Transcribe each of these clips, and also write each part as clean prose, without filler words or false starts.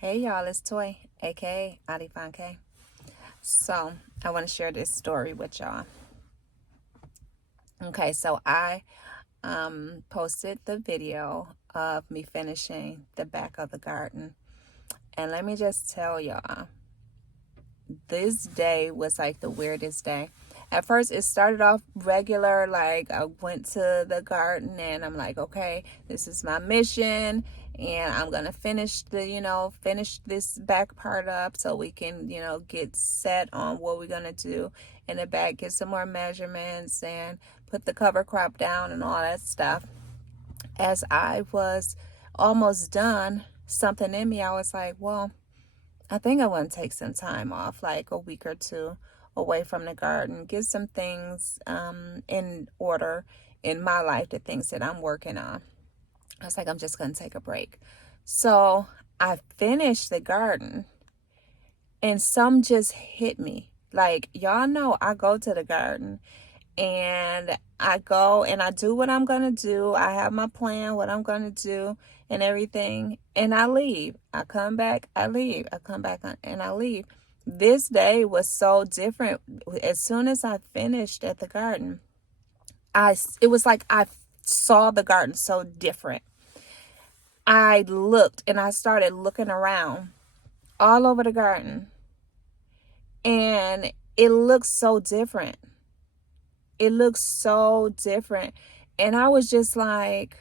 Hey y'all, it's Toy, aka Adifan K. So I want to share this story with y'all. Okay, so I posted the video of me finishing the back of the garden. And let me just tell y'all, this day was like the weirdest day. At first, it started off regular, like I went to the garden and I'm like, okay, this is my mission. And I'm gonna finish this back part up so we can, get set on what we're gonna do in the back, get some more measurements and put the cover crop down and all that stuff. As I was almost done, something in me, I was like, well, I think I want to take some time off, like a week or two away from the garden, get some things in order in my life, the things that I'm working on. I was like, I'm just going to take a break. So I finished the garden and some just hit me. Like, y'all know I go to the garden and I go and I do what I'm going to do. I have my plan, what I'm going to do and everything. And I leave. I come back, I leave. I come back and I leave. This day was so different. As soon as I finished at the garden, it was like I saw the garden so different. I looked and I started looking around all over the garden and it looks so different. It looks so different. And I was just like,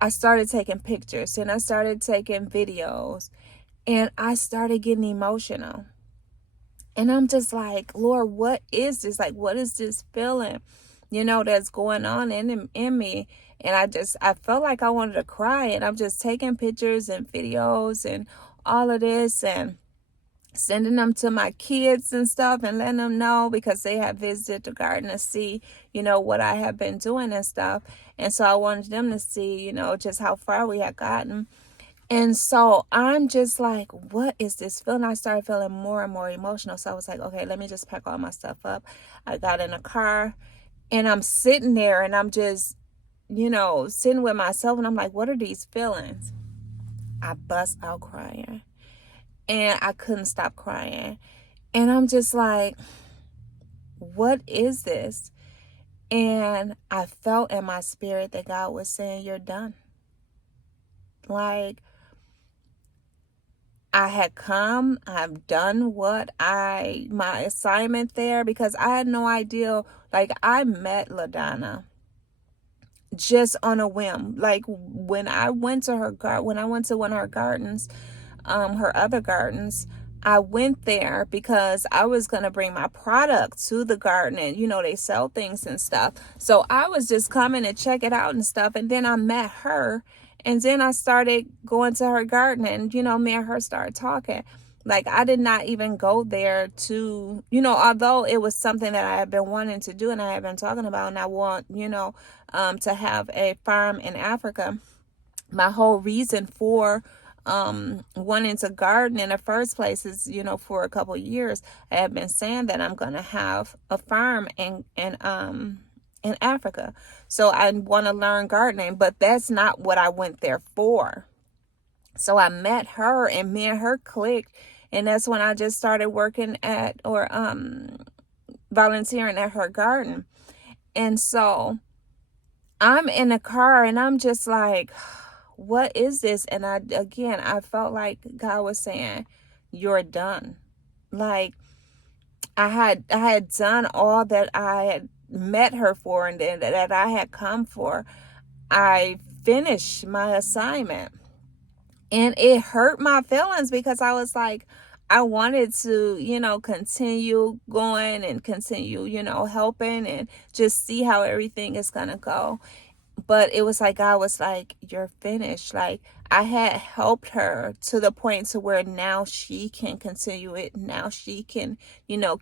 I started taking pictures and I started taking videos and I started getting emotional. And I'm just like, Lord, what is this? Like, what is this feeling, that's going on in me? And I felt like I wanted to cry. And I'm just taking pictures and videos and all of this and sending them to my kids and stuff and letting them know because they have visited the garden to see, what I have been doing and stuff. And so I wanted them to see, just how far we had gotten. And so I'm just like, what is this feeling? I started feeling more and more emotional. So I was like, okay, let me just pack all my stuff up. I got in a car and I'm sitting there and I'm just, sitting with myself and I'm like, what are these feelings? I bust out crying and I couldn't stop crying. And I'm just like, what is this? And I felt in my spirit that God was saying, you're done. Like, I had come, I've done my assignment there because I had no idea. Like, I met LaDonna just on a whim. Like, when I went to when I went to one of her gardens, her other gardens, I went there because I was going to bring my product to the garden and, they sell things and stuff. So I was just coming to check it out and stuff. And then I met her and then I started going to her garden and, me and her started talking. Like, I did not even go there to, although it was something that I had been wanting to do and I had been talking about and I want, to have a farm in Africa. My whole reason for wanting to garden in the first place is, for a couple of years I have been saying that I'm going to have a farm in Africa. So I want to learn gardening, but that's not what I went there for. So I met her and me and her clicked, and that's when I just started working at or volunteering at her garden. And so I'm in a car and I'm just like, what is this? And I felt like God was saying, you're done. Like, I had done all that I had met her for and that I had come for. I finished my assignment and it hurt my feelings because I was like, I wanted to, continue going and continue, helping and just see how everything is going to go. But it was like God was like, you're finished. Like, I had helped her to the point to where now she can continue it. Now she can,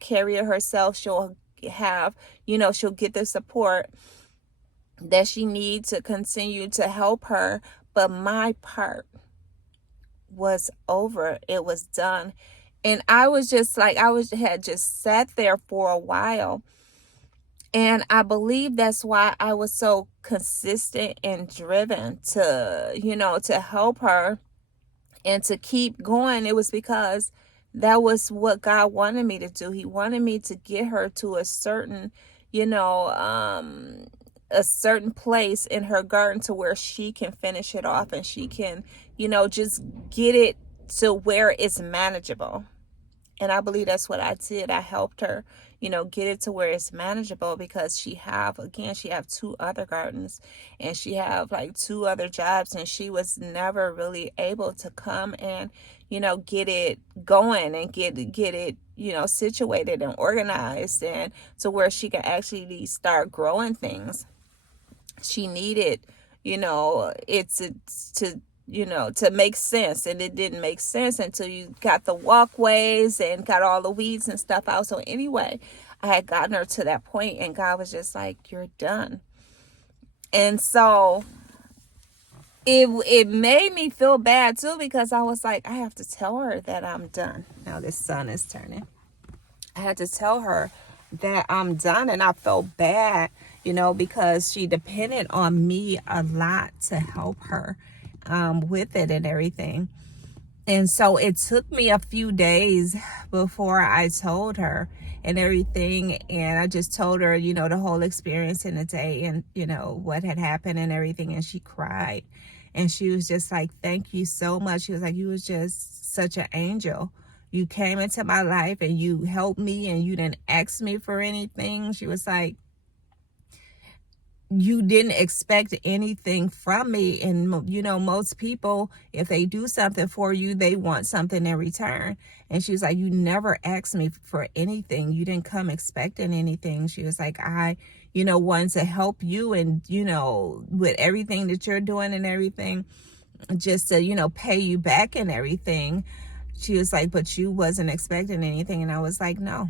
carry it herself. She'll have, she'll get the support that she needs to continue to help her. But my part was over. It was done. And I was just like, had just sat there for a while. And I believe that's why I was so consistent and driven to, to help her And to keep going, it was because that was what God wanted me to do. He wanted me to get her to a certain, you know, a certain place in her garden to where she can finish it off and she can, just get it to where it's manageable. And I believe that's what I did. I helped her, get it to where it's manageable, because she have two other gardens, and she have like two other jobs, and she was never really able to come and, get it going and get it, situated and organized, and to where she can actually start growing things. She needed, it to make sense. And it didn't make sense until you got the walkways and got all the weeds and stuff out. So anyway, I had gotten her to that point, and God was just like, you're done. And so it made me feel bad too, because I was like, I have to tell her that I'm done. Now this sun is turning. I had to tell her that I'm done, and I felt bad, because she depended on me a lot to help her with it and everything. And so it took me a few days before I told her and everything. And I just told her, the whole experience in the day, and, what had happened and everything. And she cried, and she was just like, thank you so much. She was like, you was just such an angel. You came into my life and you helped me, and you didn't ask me for anything. She was like, you didn't expect anything from me. And, most people, if they do something for you, they want something in return. And she was like, you never asked me for anything. You didn't come expecting anything. She was like, I, wanted to help you, and, with everything that you're doing and everything, just to, pay you back and everything. She was like, but you wasn't expecting anything. And I was like, no.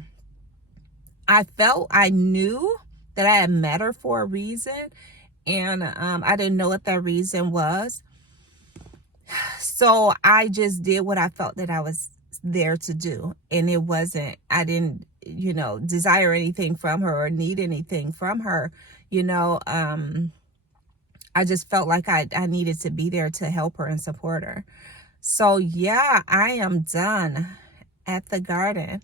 I knew that I had met her for a reason, and I didn't know what that reason was. So I just did what I felt that I was there to do. And I didn't, desire anything from her or need anything from her. I just felt like I needed to be there to help her and support her. So yeah, I am done at the garden.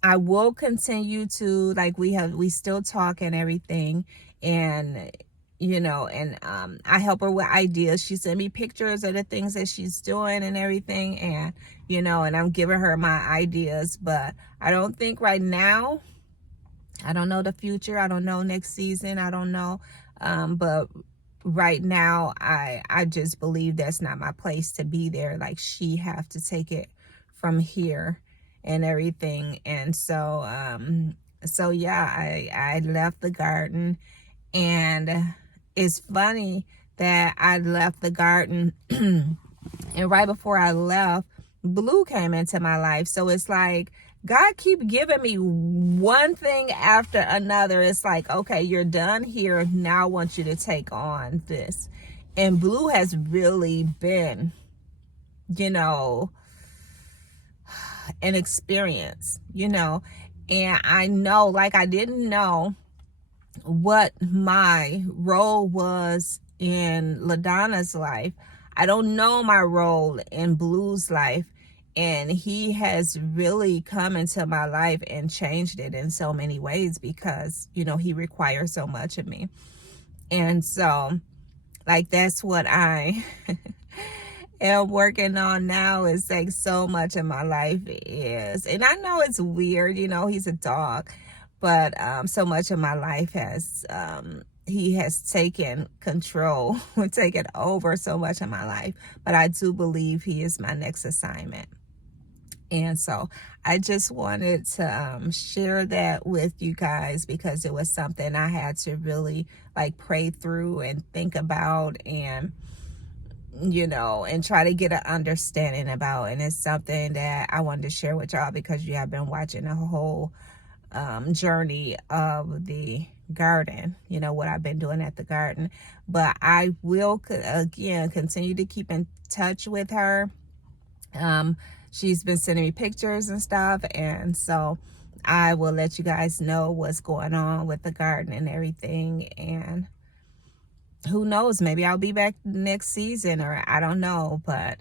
I will continue to, like, we still talk and everything, and I help her with ideas. She sent me pictures of the things that she's doing and everything, and and I'm giving her my ideas. But I don't think right now, I don't know the future, I don't know next season, I don't know, but right now I just believe that's not my place to be there. Like, she have to take it from here and everything. And so yeah, I left the garden. And it's funny that I left the garden and right before I left, Blue came into my life. So it's like God keep giving me one thing after another. It's like, okay, you're done here. Now I want you to take on this. And Blue has really been, an experience, and I know, like, I didn't know what my role was in LaDonna's life. I don't know my role in Blue's life. And he has really come into my life and changed it in so many ways, because, he requires so much of me. And so, like, that's what I am working on now, is like so much of my life is. And I know it's weird, he's a dog, but so much of my life has, he has taken control, taken over so much of my life. But I do believe he is my next assignment. And so I just wanted to share that with you guys, because it was something I had to really, like, pray through and think about, and and try to get an understanding about. And it's something that I wanted to share with y'all, because you have been watching a whole journey of the garden, what I've been doing at the garden. But I will, again, continue to keep in touch with her. She's been sending me pictures and stuff, and so I will let you guys know what's going on with the garden and everything. And who knows, maybe I'll be back next season, or I don't know, but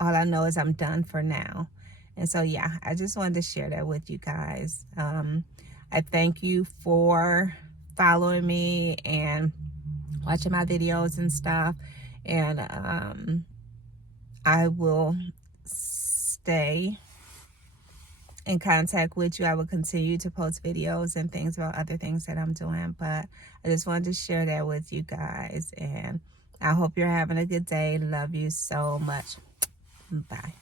all I know is I'm done for now. And so, yeah, I just wanted to share that with you guys. I thank you for following me and watching my videos and stuff. And I will stay in contact with you. I will continue to post videos and things about other things that I'm doing. But I just wanted to share that with you guys. And I hope you're having a good day. Love you so much. Bye.